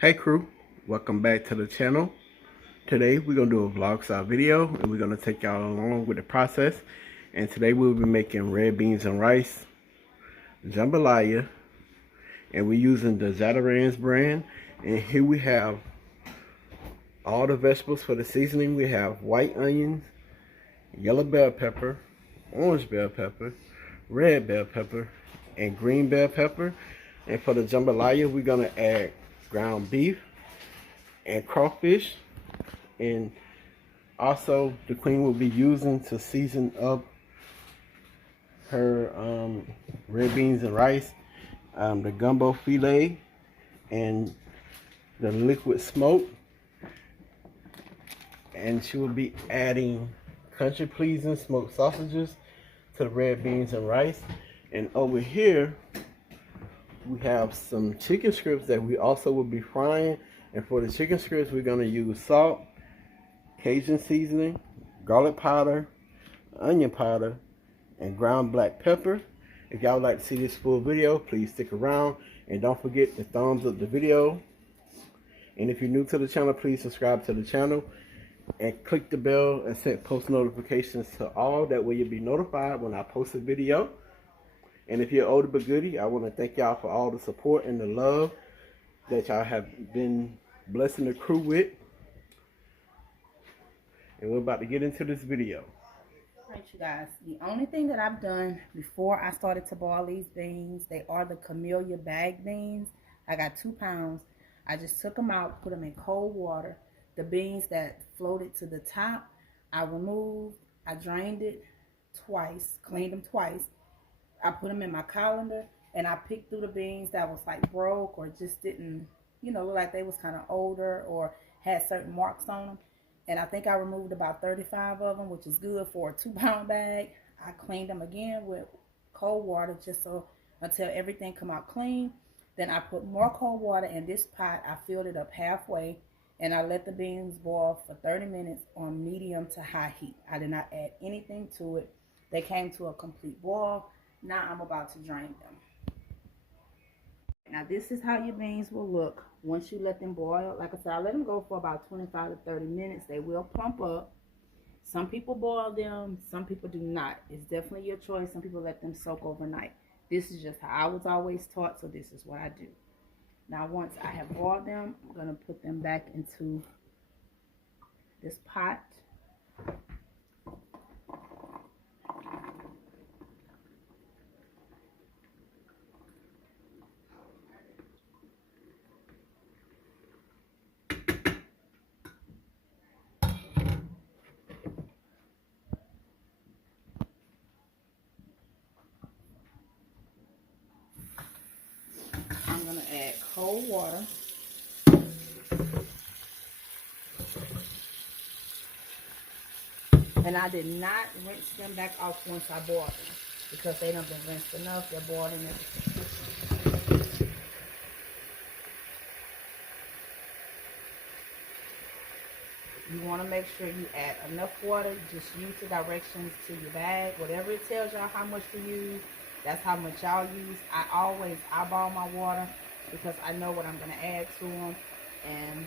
Hey crew, welcome back to the channel. Today we're going to do a vlog style video and we're going to take y'all along with the process. And today we'll be making red beans and rice, jambalaya, and we're using the Zatarain's brand. And here we have all the vegetables for the seasoning. We have white onions, yellow bell pepper, orange bell pepper, red bell pepper, and green bell pepper. And for the jambalaya, we're going to add ground beef and crawfish, and also the queen will be using to season up her red beans and rice, the gumbo filet and the liquid smoke, and she will be adding country pleasing smoked sausages to the red beans and rice. And over here we have some chicken strips that we also will be frying. And for the chicken strips, we're going to use salt, Cajun seasoning, garlic powder, onion powder, and ground black pepper. If y'all would like to see this full video, please stick around. And don't forget to thumbs up the video. And if you're new to the channel, please subscribe to the channel. And click the bell and set post notifications to all. That way you'll be notified when I post a video. And if you're older but goodie, I want to thank y'all for all the support and the love that y'all have been blessing the crew with. And we're about to get into this video. Alright, you guys, the only thing that I've done before I started to boil these beans, they are the Camellia bag beans. I got 2 pounds. I just took them out, put them in cold water. The beans that floated to the top, I removed. I drained it twice, cleaned them twice. I put them in my colander, and I picked through the beans that was like broke or just didn't, look like they was kind of older or had certain marks on them. And I think I removed about 35 of them, which is good for a 2-pound bag. I cleaned them again with cold water just so until everything come out clean. Then I put more cold water in this pot. I filled it up halfway, and I let the beans boil for 30 minutes on medium to high heat. I did not add anything to it. They came to a complete boil. Now I'm about to drain them. Now this is how your beans will look once you let them boil. Like I said, I let them go for about 25 to 30 minutes. They will plump up. Some people boil them, some people do not. It's definitely your choice. Some people let them soak overnight. This is just how I was always taught, so this is what I do. Now once I have boiled them, I'm going to put them back into this pot. I'm going to add cold water. And I did not rinse them back off once I boiled them because they done been rinsed enough. They're boiling everything. You want to make sure you add enough water. Just use the directions to your bag. Whatever it tells y'all how much to use, that's how much y'all use. I always eyeball my water because I know what I'm going to add to them. And,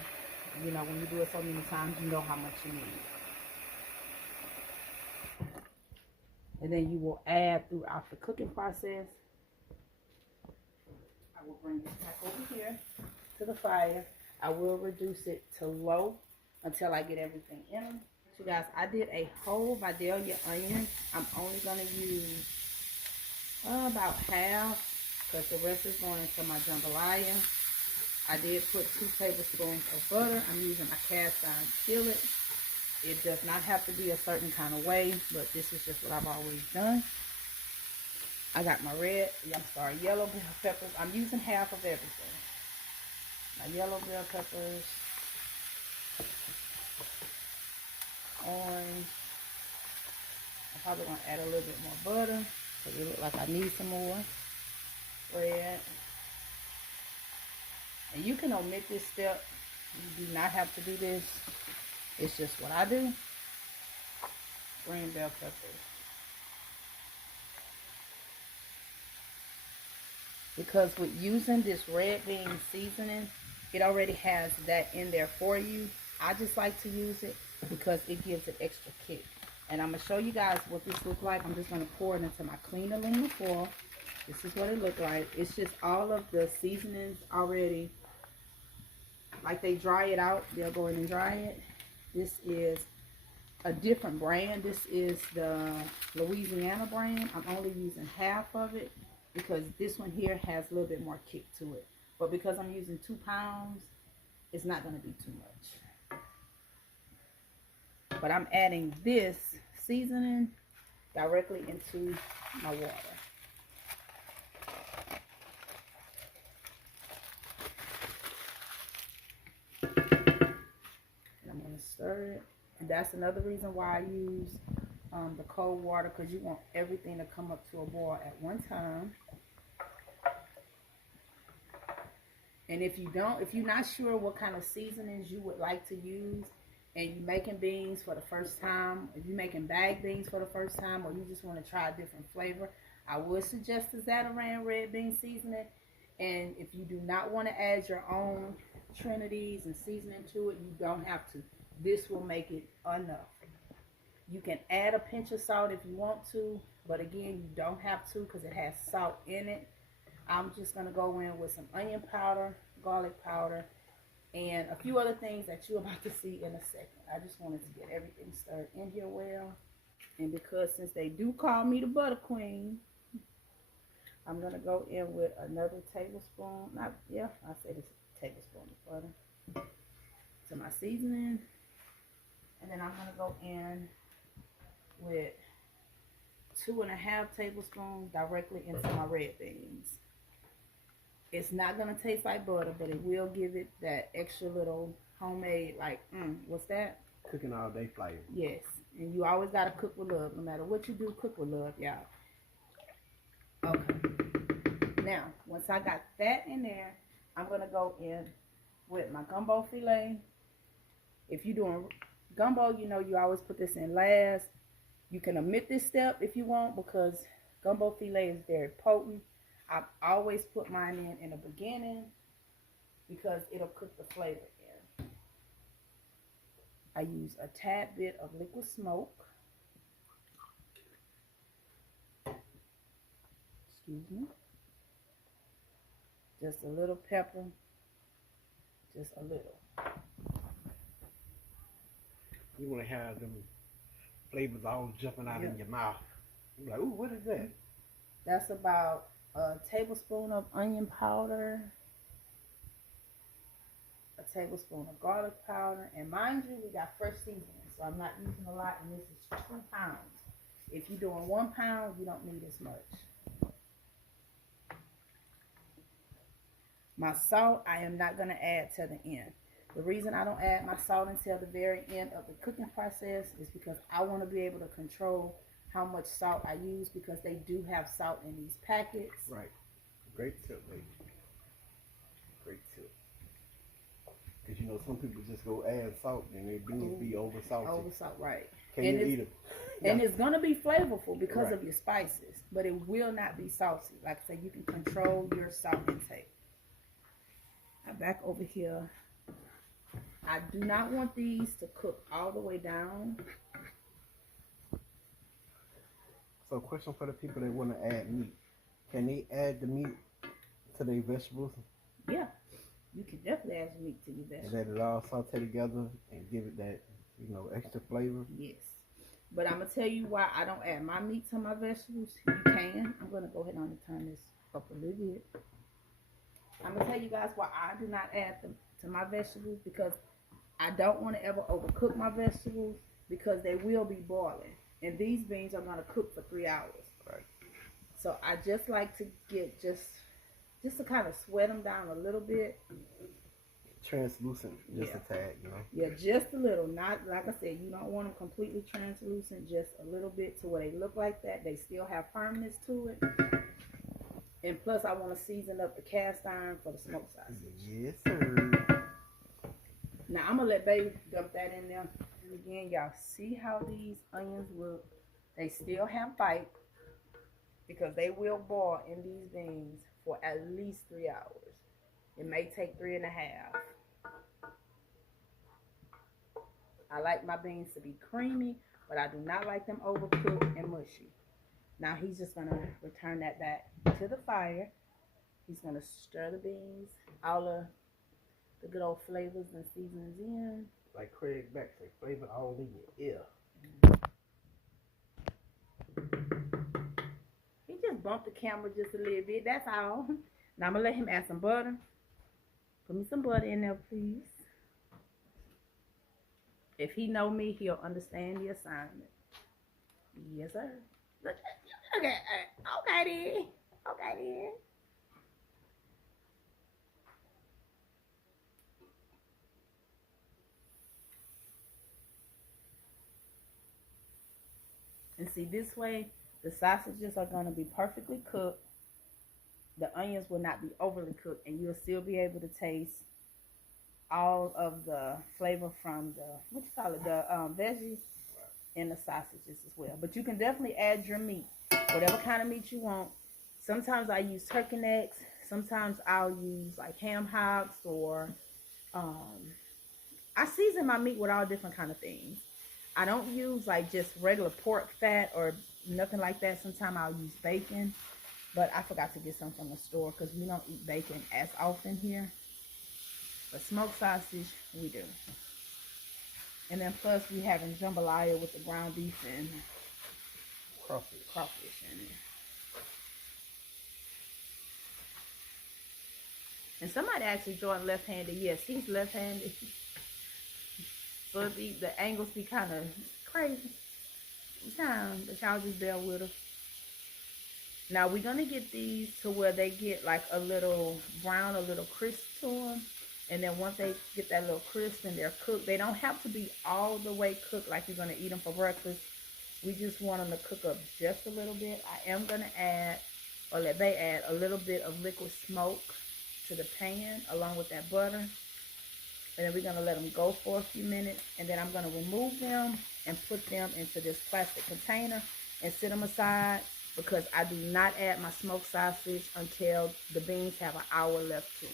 when you do it so many times, you know how much you need. And then you will add throughout the cooking process. I will bring this back over here to the fire. I will reduce it to low until I get everything in them. You guys, I did a whole Vidalia onion. I'm only going to use about half because the rest is going into my jambalaya. I did put 2 tablespoons of butter. I'm using a cast iron skillet. It does not have to be a certain kind of way, but this is just what I've always done. I got my yellow bell peppers. I'm using half of everything. My yellow bell peppers, orange. I'm probably going to add a little bit more butter because it looks like I need some more. Red. And you can omit this step. You do not have to do this. It's just what I do. Green bell peppers. Because with using this red bean seasoning, it already has that in there for you. I just like to use it because it gives it extra kick. And I'm going to show you guys what this looks like. I'm just going to pour it into my clean aluminum foil. This is what it looks like. It's just all of the seasonings already. Like they dry it out. They'll go in and dry it. This is a different brand. This is the Louisiana brand. I'm only using half of it because this one here has a little bit more kick to it. But because I'm using 2 pounds, it's not going to be too much. But I'm adding this seasoning directly into my water. And I'm going to stir it. And that's another reason why I use the cold water, because you want everything to come up to a boil at one time. And if you're not sure what kind of seasonings you would like to use, and you're making beans for the first time, if you're making bag beans for the first time, or you just want to try a different flavor, I would suggest the Zatarain red bean seasoning. And if you do not want to add your own Trinities and seasoning to it, you don't have to. This will make it enough. You can add a pinch of salt if you want to, but again, you don't have to because it has salt in it. I'm just going to go in with some onion powder, garlic powder, and a few other things that you're about to see in a second. I just wanted to get everything stirred in here well. And because since they do call me the butter queen, I'm going to go in with another tablespoon. I say this tablespoon of butter to my seasoning. And then I'm going to go in with 2.5 tablespoons directly into my red beans. It's not going to taste like butter, but it will give it that extra little homemade, like, what's that? Cooking all day flavor. Yes. And you always got to cook with love. No matter what you do, cook with love, y'all. Okay. Now, once I got that in there, I'm going to go in with my gumbo filet. If you're doing gumbo, you know you always put this in last. You can omit this step if you want because gumbo filet is very potent. I always put mine in the beginning because it'll cook the flavor in. I use a tad bit of liquid smoke. Excuse me. Just a little pepper. Just a little. You want to have them flavors all jumping out in your mouth. You're like, ooh, what is that? That's about a tablespoon of onion powder, a tablespoon of garlic powder, and mind you, we got fresh seasoning, so I'm not using a lot, and this is 2 pounds. If you're doing 1 pound, you don't need as much. My salt, I am not going to add to the end. The reason I don't add my salt until the very end of the cooking process is because I want to be able to control how much salt I use because they do have salt in these packets. Right. Great tip, lady. Great tip. Because you know some people just go add salt and their beans be over salty. Over salt, right. Can you eat them? And it's going to be flavorful because of your spices, but it will not be salty. Like I said, you can control your salt intake. Now back over here. I do not want these to cook all the way down. So question for the people that want to add meat. Can they add the meat to their vegetables? Yeah. You can definitely add meat to your vegetables. And let it all saute together and give it that, you know, extra flavor? Yes. But I'm going to tell you why I don't add my meat to my vegetables. You can. I'm going to go ahead and turn this up a little bit. I'm going to tell you guys why I do not add them to my vegetables because I don't want to ever overcook my vegetables because they will be boiling. And these beans are going to cook for 3 hours. Right. So I just like to get just to kind of sweat them down a little bit. Translucent, just a tad, you know? Yeah, just a little. Not, like I said, you don't want them completely translucent, just a little bit to where they look like that. They still have firmness to it. And plus, I want to season up the cast iron for the smoked sausage. Yes, sir. Now, I'm going to let baby dump that in there. And again, y'all see how these onions look. They still have bite because they will boil in these beans for at least 3 hours. It may take 3.5. I like my beans to be creamy, but I do not like them overcooked and mushy. Now he's just gonna return that back to the fire. He's gonna stir the beans, all of the good old flavors and seasonings in. Like Craig Beck say, flavor all in your ear. He just bumped the camera just a little bit, that's all. Now I'm gonna let him add some butter. Put me some butter in there, please. If he know me, he'll understand the assignment. Yes, sir. Okay, okay then. Okay then. And see, this way, the sausages are going to be perfectly cooked. The onions will not be overly cooked, and you'll still be able to taste all of the flavor from the, the veggies and the sausages as well. But you can definitely add your meat, whatever kind of meat you want. Sometimes I use turkey necks. Sometimes I'll use like ham hocks, or I season my meat with all different kind of things. I don't use like just regular pork fat or nothing like that. Sometimes I'll use bacon, but I forgot to get some from the store because we don't eat bacon as often here. But smoked sausage, we do. And then plus we having jambalaya with the ground beef and crawfish in it. And somebody actually Jordan left-handed. Yes, he's left-handed. So the angles be kind of crazy. But y'all just bear with us. Now we're going to get these to where they get like a little brown, a little crisp to them. And then once they get that little crisp and they're cooked, they don't have to be all the way cooked like you're going to eat them for breakfast. We just want them to cook up just a little bit. I am going to add, or let they add, a little bit of liquid smoke to the pan along with that butter. And then we're going to let them go for a few minutes. And then I'm going to remove them and put them into this plastic container and sit them aside, because I do not add my smoked sausage until the beans have an hour left to them.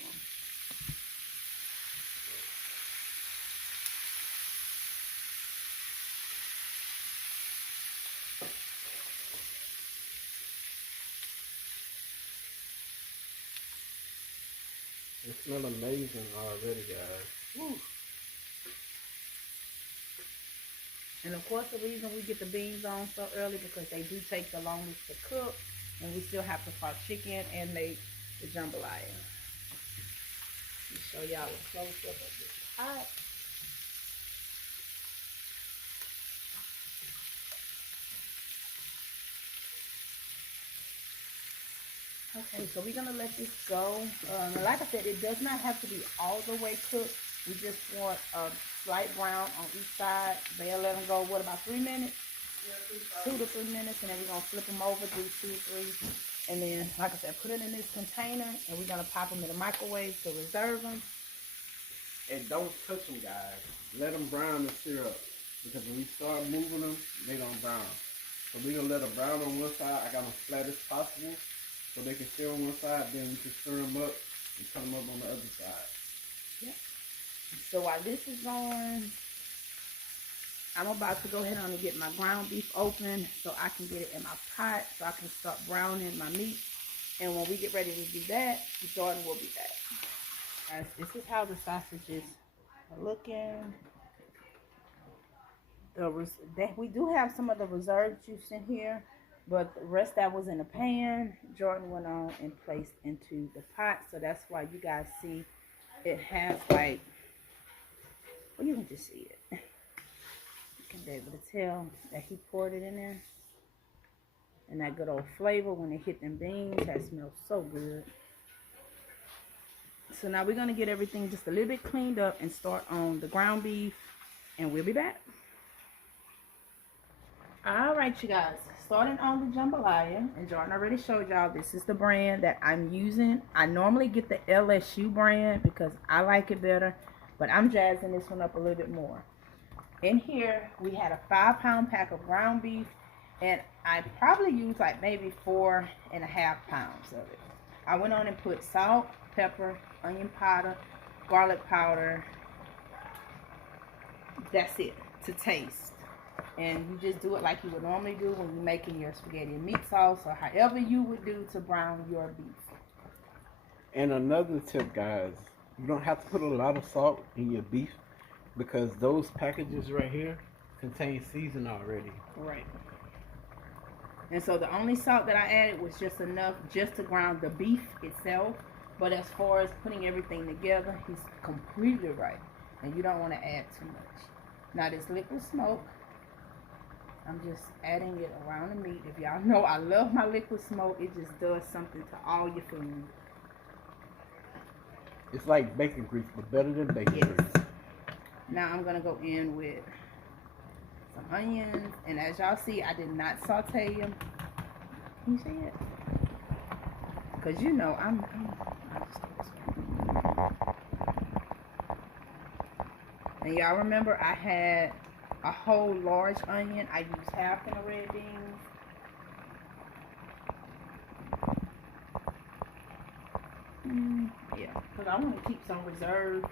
It smells amazing already, guys. Woo. And of course, the reason we get the beans on so early because they do take the longest to cook, and we still have to fry chicken and make the jambalaya. Let me show y'all a close up of this pot. Okay, so we're gonna let this go. Like I said, it does not have to be all the way cooked. We just want a slight brown on each side. They'll let them go, what, about 3 minutes? 2 to 3 minutes, and then we're going to flip them over, do 2, 3. And then, like I said, put it in this container, and we're going to pop them in the microwave to reserve them. And don't touch them, guys. Let them brown and sear up. Because when we start moving them, they're going to brown. So we're going to let them brown on one side. I got them flat as possible so they can sear on one side. Then we can stir them up and cut them up on the other side. Yep. So while this is going, I'm about to go ahead on and get my ground beef open so I can get it in my pot so I can start browning my meat. And when we get ready to do that, Jordan will be back. Guys, this is how the sausages are looking. We do have some of the reserve juice in here, but the rest that was in the pan, Jordan went on and placed into the pot. So that's why you guys see it has like, well, you can just see it. You can be able to tell that he poured it in there. And that good old flavor when it hit them beans, that smells so good. So now we're going to get everything just a little bit cleaned up and start on the ground beef. And we'll be back. Alright, you guys. Starting on the jambalaya. And Jordan already showed y'all this is the brand that I'm using. I normally get the LSU brand because I like it better. But I'm jazzing this one up a little bit more. In here, we had a 5-pound pack of ground beef. And I probably used like maybe 4.5 pounds of it. I went on and put salt, pepper, onion powder, garlic powder. That's it, to taste. And you just do it like you would normally do when you're making your spaghetti and meat sauce, or however you would do to brown your beef. And another tip, guys, you don't have to put a lot of salt in your beef because those packages right here contain season already. Right. And so the only salt that I added was just enough just to ground the beef itself. But as far as putting everything together, he's completely right. And you don't want to add too much. Now this liquid smoke, I'm just adding it around the meat. If y'all know, I love my liquid smoke. It just does something to all your food. It's like bacon grease, but better than bacon grease. Now I'm going to go in with some onions. And as y'all see, I did not saute them. Can you see it? Because you know, I'll just do this one. And y'all remember I had a whole large onion. I used half in the red beans. Yeah, because I want to keep some reserve.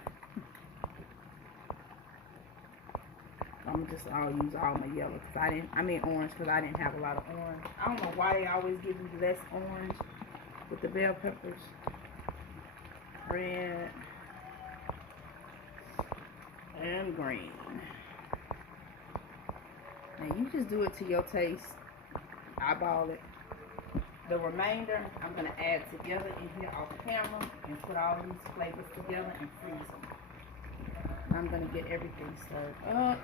I'll use all my yellow because orange because I didn't have a lot of orange. I don't know why they always give you less orange with the bell peppers. Red and green. Now you just do it to your taste. Eyeball it. The remainder I'm going to add together in here off camera and put all these flavors together and freeze them. I'm going to get everything stirred up.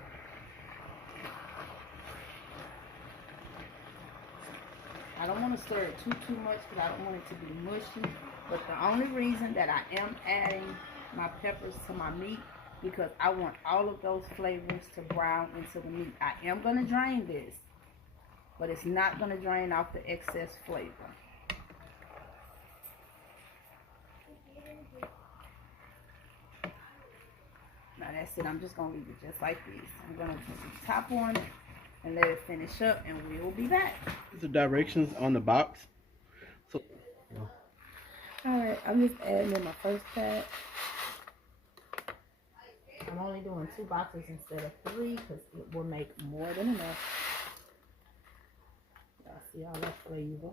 I don't want to stir it too much because I don't want it to be mushy. But the only reason that I am adding my peppers to my meat because I want all of those flavors to brown into the meat. I am going to drain this, but it's not going to drain off the excess flavor. Now that's it. I'm just going to leave it just like this. I'm going to put the top on it and let it finish up, and we will be back. The directions on the box. So, alright, I'm just adding in my first pack. I'm only doing 2 boxes instead of 3 because it will make more than enough. Y'all see all that flavor.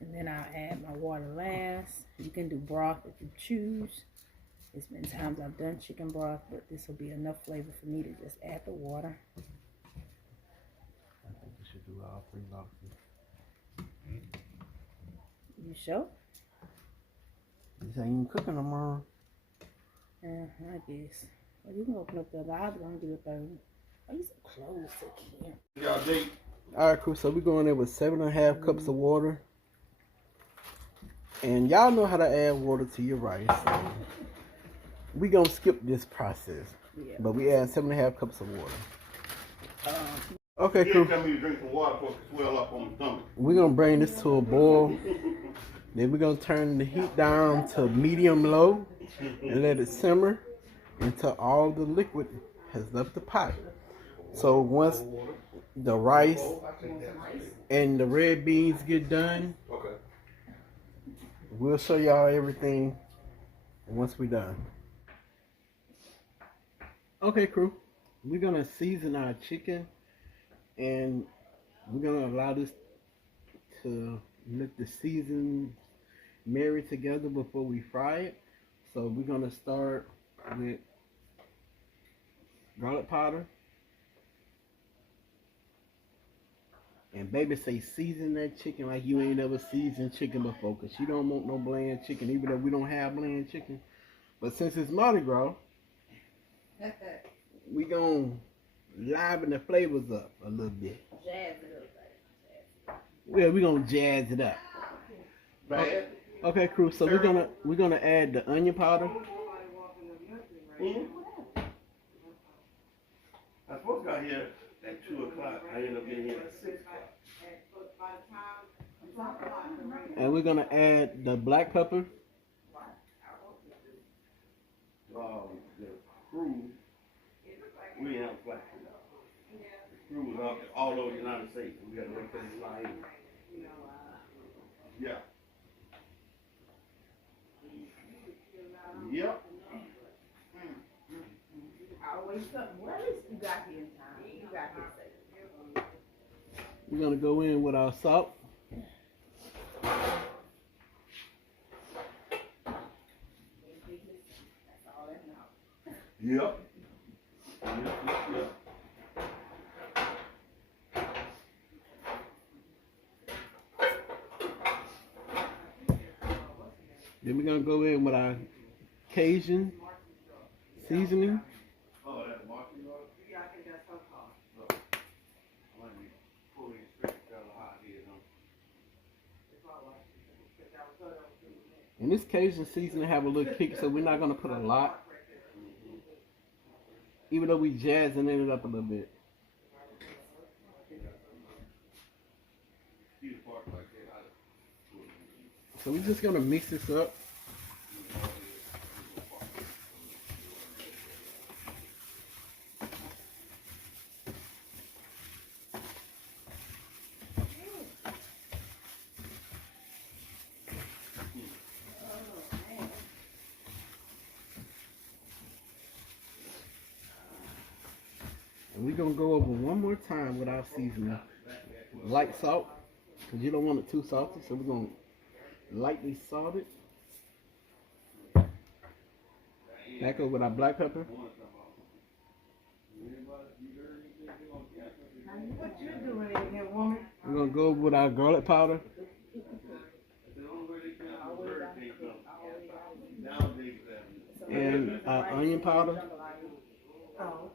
And then I'll add my water last. You can do broth if you choose. There's been times I've done chicken broth, but this will be enough flavor for me to just add the water. I think we should do all 3 boxes. You sure? This ain't even cooking tomorrow. I guess. Well, you can open up the other. I was going to get a third. Why are you so close to camera? Y'all date. Alright, cool. So we're going there with 7.5 cups of water. And y'all know how to add water to your rice. So we're going to skip this process. Yeah. But we add 7.5 cups of water. Okay, He cool. tell me to drink some water before it swell up on my stomach. We're going to bring this to a boil. Then we're going to turn the heat down to medium-low and let it simmer until all the liquid has left the pot. So once the rice and the red beans get done, Okay. we'll show y'all everything once we're done. Okay, crew. We're going to season our chicken and we're going to allow this to let the season marry together before we fry it. So we're going to start with garlic powder. And baby say season that chicken like you ain't never seasoned chicken before, because she don't want no bland chicken, even though we don't have bland chicken. But since it's Mardi Gras, we gonna liven the flavors up a little bit. Jazz it up. Well, we gonna jazz it up. Bad. Okay, crew. So we're gonna add the onion powder. I supposed to got here at 2 o'clock. I ended up getting here at 6 o'clock. And we're gonna add the black pepper. The crew, we ain't have black. crews all over the United States. We got to wait till they fly in. Yeah. Yep. Always something. Well, at least you got here in time. You got here safe. We're gonna go in with our salt. That's all that matters. Yep. Yep. Then we're gonna go in with our Cajun seasoning. Oh, that's Mardi Gras? Yeah, I think that's her car. Look, I want to pull in straight to the hot here, And this Cajun seasoning have a little kick, so we're not gonna put a lot. Even though we jazzing it up a little bit. So we're just gonna mix this up. And we're gonna go over one more time with our seasoning. Light salt, because you don't want it too salty, so we're gonna lightly salt it. Back over with our black pepper. What you doing in here, woman? We're gonna go over with our garlic powder. And our onion powder. Oh,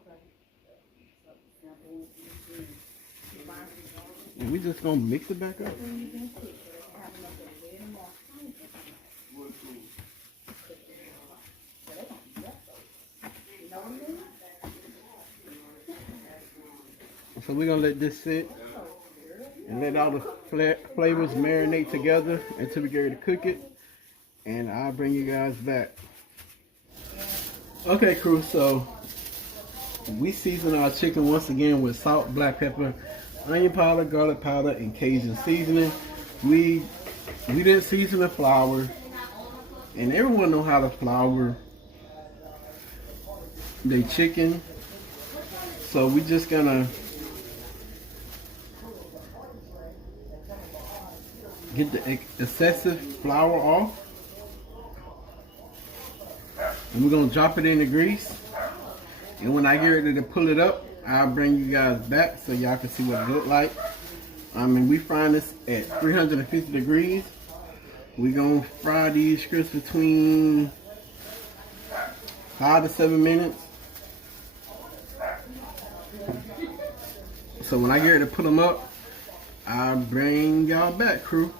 And we just gonna mix it back up. So we're gonna let this sit and let all the flavors marinate together until we get ready to cook it. And I'll bring you guys back. Okay, crew, so we season our chicken once again with salt, black pepper, onion powder, garlic powder, and Cajun seasoning. We didn't season the flour, and everyone know how to flour the chicken. So we just gonna get the excessive flour off, and we're gonna drop it in the grease. And when I get ready to pull it up, I'll bring you guys back so y'all can see what it look like. And we frying this at 350 degrees. We're gonna fry these strips between 5 to 7 minutes. So when I get ready to put them up, I'll bring y'all back, crew.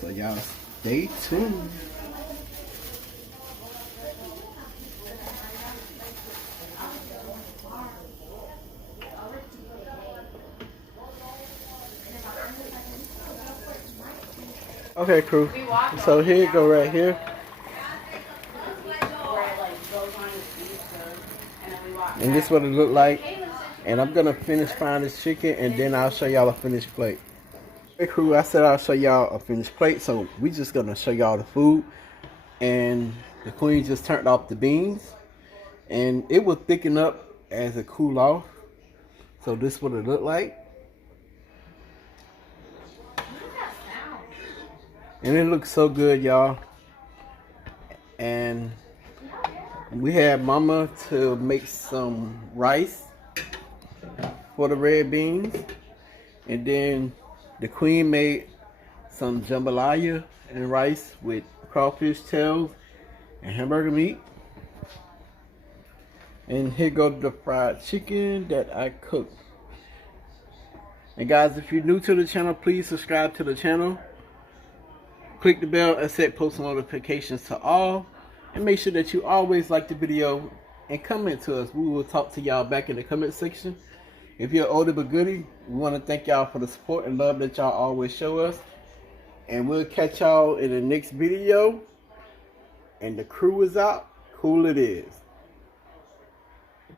So y'all stay tuned. Okay, crew. So here you go right here. And this is what it look like. And I'm gonna finish frying this chicken, and then I'll show y'all a finished plate. Hey crew, I said I'll show y'all a finished plate, so we just gonna show y'all the food. And the queen just turned off the beans, and it will thicken up as it cool off. So this is what it look like. And it looks so good, y'all. And we had mama to make some rice for the red beans. And then the queen made some jambalaya and rice with crawfish tails and hamburger meat. And here goes the fried chicken that I cooked. And guys, if you're new to the channel, please subscribe to the channel. Click the bell and set post notifications to all. And make sure that you always like the video and comment to us. We will talk to y'all back in the comment section. If you're older but goodie, we want to thank y'all for the support and love that y'all always show us. And we'll catch y'all in the next video. And the crew is out. Cool it is.